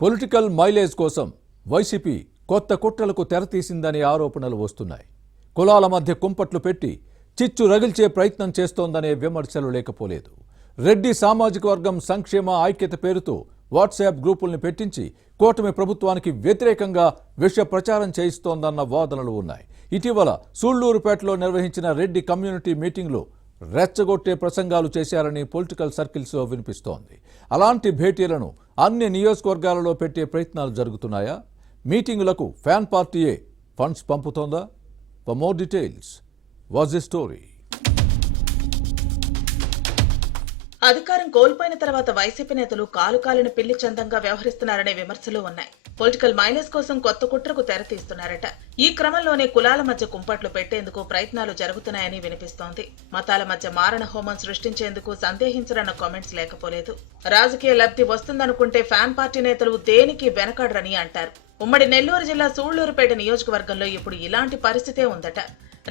Political mileage కోసం YCP కొత్త కుట్రలకు తెరతీసిందనే ఆరోపణలు వస్తున్నాయి. కులాల మధ్య కుంపట్లు పెట్టి చిచ్చు రగిల్చే ప్రయత్నం చేస్తోందనే విమర్శలు లేకపోలేదు. రెడ్డి సామాజిక వర్గం సంక్షేమ ఐక్యత పేరుతో వాట్సాప్ గ్రూపుల్ని పెట్టించి కూటమి ప్రభుత్వానికి వ్యతిరేకంగా విష ప్రచారం చేయిస్తోందన్న వాదనలు ఉన్నాయి. ఇటీవల సూళ్లూరుపేటలో నిర్వహించిన రెడ్డి కమ్యూనిటీ మీటింగ్లో రెచ్చగొట్టే ప్రసంగాలు చేశారని పొలిటికల్ సర్కిల్స్లో వినిపిస్తోంది. అలాంటి భేటీలను అన్ని నియోజకవర్గాలలో పెట్టే ప్రయత్నాలు జరుగుతున్నాయా? మీటింగులకు ఫ్యాన్ పార్టీయే ఫండ్స్ పంపుతోందా? For more details watch the story. అధికారం కోల్పోయిన తర్వాత వైసీపీ నేతలు కాలు కాలిన పిల్లి చందంగా వ్యవహరిస్తున్నారనే విమర్శలు ఉన్నాయి. పొలిటికల్ మైలేజ్ కోసం కొత్త కుట్రకు తెరతీస్తున్నారట. ఈ క్రమంలోనే కులాల మధ్య కుంపట్లు పెట్టేందుకు ప్రయత్నాలు జరుగుతున్నాయని వినిపిస్తోంది. మతాల మధ్య మారణ హోమం సృష్టించేందుకు సందేహించరన్న కామెంట్స్ లేకపోలేదు. రాజకీయ లబ్ధి వస్తుందనుకుంటే ఫ్యాన్ పార్టీ నేతలు దేనికి వెనకాడరని అంటారు. ఉమ్మడి నెల్లూరు జిల్లా సూళ్లూరుపేట నియోజకవర్గంలో ఇప్పుడు ఇలాంటి పరిస్థితే ఉందట.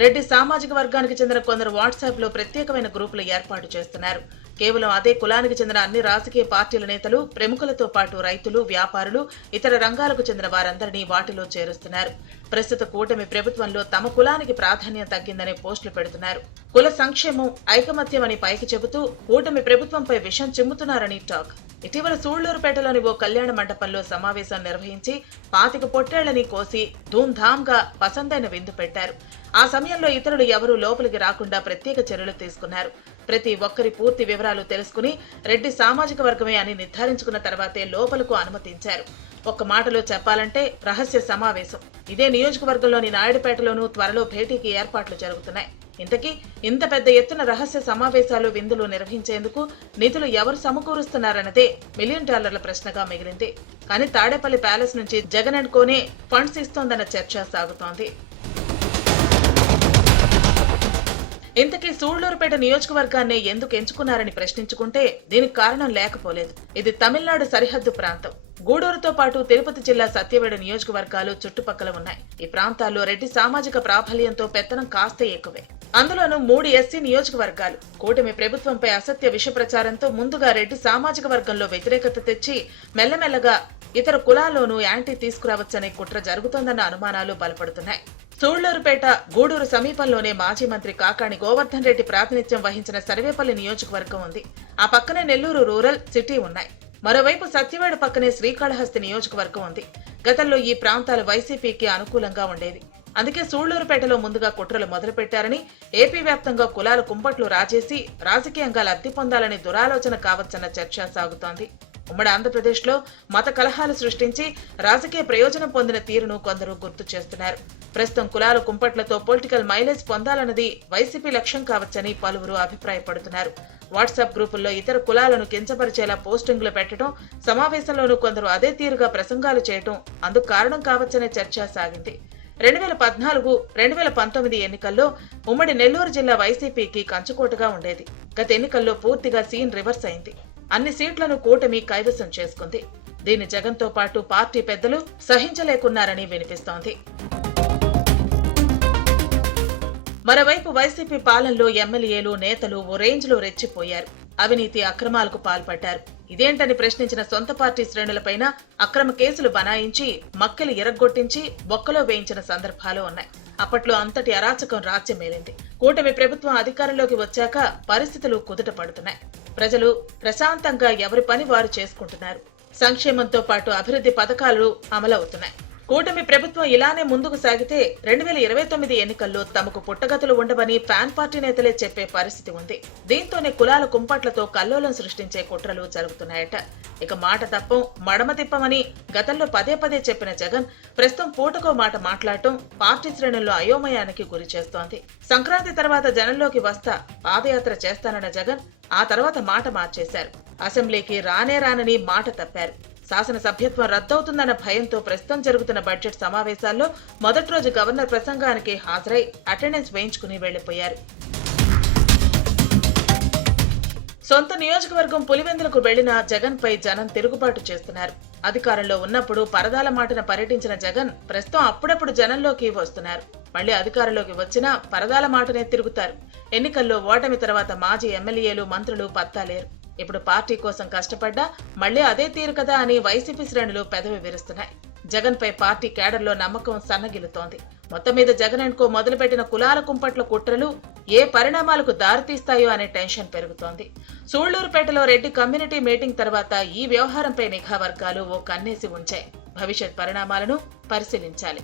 రెడ్డి సామాజిక వర్గానికి చెందిన కొందరు వాట్సాప్ లో ప్రత్యేకమైన గ్రూపులు ఏర్పాటు చేస్తున్నారు. కేవలం అదే కులానికి చెందిన అన్ని రాజకీయ పార్టీల నేతలు, ప్రముఖులతో పాటు రైతులు, వ్యాపారులు, ఇతర రంగాలకు చెందిన వారందరినీ వాటిలో చేరుస్తున్నారు. ప్రస్తుత కూటమి ప్రభుత్వంలో తమ కులానికి ప్రాధాన్యం తగ్గిందనే పోస్టులు పెడుతున్నారు. కుల సంక్షేమం, ఐకమత్యం అని పైకి చెబుతూ కూటమి ప్రభుత్వంపై విషం చిమ్ముతున్నారని టాక్. ఇటీవల సూళ్లూరుపేటలోని ఓ కళ్యాణ మండపంలో సమావేశం నిర్వహించి 25 పొట్టేళ్లని కోసి ధూమ్ధామ్గా పసందైన విందు పెట్టారు. ఆ సమయంలో ఇతరులు ఎవరూ లోపలికి రాకుండా ప్రత్యేక చర్యలు తీసుకున్నారు. ప్రతి ఒక్కరి పూర్తి వివరాలు తెలుసుకుని రెడ్డి సామాజిక వర్గమే అని నిర్ధారించుకున్న తర్వాతే లోపలకు అనుమతించారు. ఒక్క మాటలో చెప్పాలంటే రహస్య సమావేశం. ఇదే నియోజకవర్గంలోని నాయుడుపేటలోనూ త్వరలో భేటీకి ఏర్పాట్లు జరుగుతున్నాయి. ఇంతకీ ఇంత పెద్ద ఎత్తున రహస్య సమావేశాలు, విందులు నిర్వహించేందుకు నిధులు ఎవరు సమకూరుస్తున్నారన్నదే $1 మిలియన్ ప్రశ్నగా మిగిలింది. కానీ తాడేపల్లి ప్యాలెస్ నుంచి జగన్ అండ్ కోనే ఫండ్స్ ఇస్తోందన్న చర్చ సాగుతోంది. ఇంతకీ సూళ్లూరుపేట నియోజకవర్గాన్ని ఎందుకు ఎంచుకున్నారని ప్రశ్నించుకుంటే దీనికి కారణం లేకపోలేదు. ఇది తమిళనాడు సరిహద్దు ప్రాంతం. గూడూరుతో పాటు తిరుపతి జిల్లా సత్యవేడ నియోజకవర్గాలు చుట్టుపక్కల ఉన్నాయి. ఈ ప్రాంతాల్లో రెడ్డి సామాజిక ప్రాబల్యంతో పెత్తనం కాస్త ఎక్కువే. అందులోనూ 3 ఎస్సీ నియోజకవర్గాలు. కూటమి ప్రభుత్వంపై అసత్య విష ప్రచారంతో ముందుగా రెడ్డి సామాజిక వర్గంలో వ్యతిరేకత తెచ్చి మెల్లమెల్లగా ఇతర కులాల్లోనూ యాంటీ తీసుకురావచ్చనే కుట్ర జరుగుతోందన్న అనుమానాలు బలపడుతున్నాయి. సూళ్లూరుపేట, గూడూరు సమీపంలోనే మాజీ మంత్రి కాకాణి గోవర్ధన్ రెడ్డి ప్రాతినిధ్యం వహించిన సర్వేపల్లి నియోజకవర్గం ఉంది. ఆ పక్కనే నెల్లూరు రూరల్, సిటీ ఉన్నాయి. మరోవైపు సత్యవేడ పక్కనే శ్రీకాళహస్తి నియోజకవర్గం ఉంది. గతంలో ఈ ప్రాంతాలు వైసీపీకి అనుకూలంగా ఉండేది. అందుకే సూళ్లూరుపేటలో ముందుగా కుట్రలు మొదలుపెట్టారని, ఏపీ వ్యాప్తంగా కులాల కుంపట్లు రాజేసి రాజకీయంగా లబ్ధి పొందాలని దురాలోచన కావచ్చన్న చర్చ సాగుతోంది. ఉమ్మడి ఆంధ్రప్రదేశ్ లో మత కలహాలు సృష్టించి రాజకీయ ప్రయోజనం పొందిన తీరును కొందరు గుర్తు చేస్తున్నారు. ప్రస్తుతం కులాల కుంపట్లతో పొలిటికల్ మైలేజ్ పొందాలన్నది వైసీపీ లక్ష్యం కావచ్చని పలువురు అభిప్రాయపడుతున్నారు. వాట్సాప్ గ్రూపుల్లో ఇతర కులాలను కించపరిచేలా పోస్టింగ్లు పెట్టడం, సమావేశంలోనూ కొందరు అదే తీరుగా ప్రసంగాలు చేయడం అందుకు కారణం కావచ్చనే చర్చ సాగింది. 2014-2019 ఎన్నికల్లో ఉమ్మడి నెల్లూరు జిల్లా వైసీపీకి కంచుకోటగా ఉండేది. గత ఎన్నికల్లో పూర్తిగా సీన్ రివర్స్ అయింది. అన్ని సీట్లను కూటమి కైవసం చేసుకుంది. దీన్ని జగన్ తో పాటు పార్టీ పెద్దలు సహించలేకున్నారని వినిపిస్తోంది. మరోవైపు వైసీపీ పాలనలో ఎమ్మెల్యేలు, నేతలు ఓ రేంజ్ లో రెచ్చిపోయారు. అవినీతి, అక్రమాలకు పాల్పడ్డారు. ఇదేంటని ప్రశ్నించిన సొంత పార్టీ శ్రేణులపైన అక్రమ కేసులు బనాయించి మక్కలు ఎరగొట్టించి బొక్కలో వేయించిన సందర్భాలు ఉన్నాయి. అప్పట్లో అంతటి అరాచకం రాజ్యమేలింది. కూటమి ప్రభుత్వం అధికారంలోకి వచ్చాక పరిస్థితులు కుదుట పడుతున్నాయి. ప్రజలు ప్రశాంతంగా ఎవరి పని వారు చేసుకుంటున్నారు. సంక్షేమంతో పాటు అభివృద్ధి పథకాలు అమలవుతున్నాయి. కూటమి ప్రభుత్వం ఇలానే ముందుకు సాగితే 2029 ఎన్నికల్లో తమకు పుట్టగతులు ఉండవని ఫ్యాన్ పార్టీ నేతలే చెప్పే పరిస్థితి ఉంది. దీంతోనే కులాల కుంపట్లతో కల్లోలం సృష్టించే కుట్రలు జరుగుతున్నాయట. ఇక మాట తప్పం, మడమ తిప్పమని గతంలో పదే పదే చెప్పిన జగన్ ప్రస్తుతం పూటకో మాట మాట్లాడటం పార్టీ శ్రేణుల్లో అయోమయానికి గురి చేస్తోంది. సంక్రాంతి తర్వాత జనంలోకి వస్తా, పాదయాత్ర చేస్తానన్న జగన్ ఆ తర్వాత మాట మార్చేశారు. అసెంబ్లీకి రానని మాట తప్పారు. శాసనసభ్యత్వం రద్దవుతుందన్న భయంతో ప్రస్తుతం జరుగుతున్న బడ్జెట్ సమావేశాల్లో మొదటి రోజు గవర్నర్ ప్రసంగానికి హాజరై అటెండెన్స్ వేయించుకుని వెళ్లిపోయారు. సొంత నియోజకవర్గం పులివెందులకు వెళ్లిన జగన్ పై జనం తిరుగుబాటు చేస్తున్నారు. అధికారంలో ఉన్నప్పుడు పరదాల మాటన పర్యటించిన జగన్ ప్రస్తుతం అప్పుడప్పుడు జనంలోకి వస్తున్నారు. మళ్లీ అధికారంలోకి వచ్చినా పరదాల మాటనే తిరుగుతారు. ఎన్నికల్లో ఓటమి తర్వాత మాజీ ఎమ్మెల్యేలు, మంత్రులు పత్తాలేరు. ఇప్పుడు పార్టీ కోసం కష్టపడ్డా మళ్లీ అదే తీరు కదా అని వైసీపీ శ్రేణులు పెదవి విరుస్తున్నాయి. జగన్ పై పార్టీ కేడర్లో నమ్మకం సన్నగిల్లుతోంది. మొత్తం మీద జగన్ అండ్ కో మొదలుపెట్టిన కులాల కుంపట్ల కుట్రలు ఏ పరిణామాలకు దారితీస్తాయో అనే టెన్షన్ పెరుగుతోంది. సూళ్లూరుపేటలో రెడ్డి కమ్యూనిటీ మీటింగ్ తర్వాత ఈ వ్యవహారంపై నిఘా వర్గాలు ఓ కన్నేసి ఉంచాయి. భవిష్యత్ పరిణామాలను పరిశీలించాలి.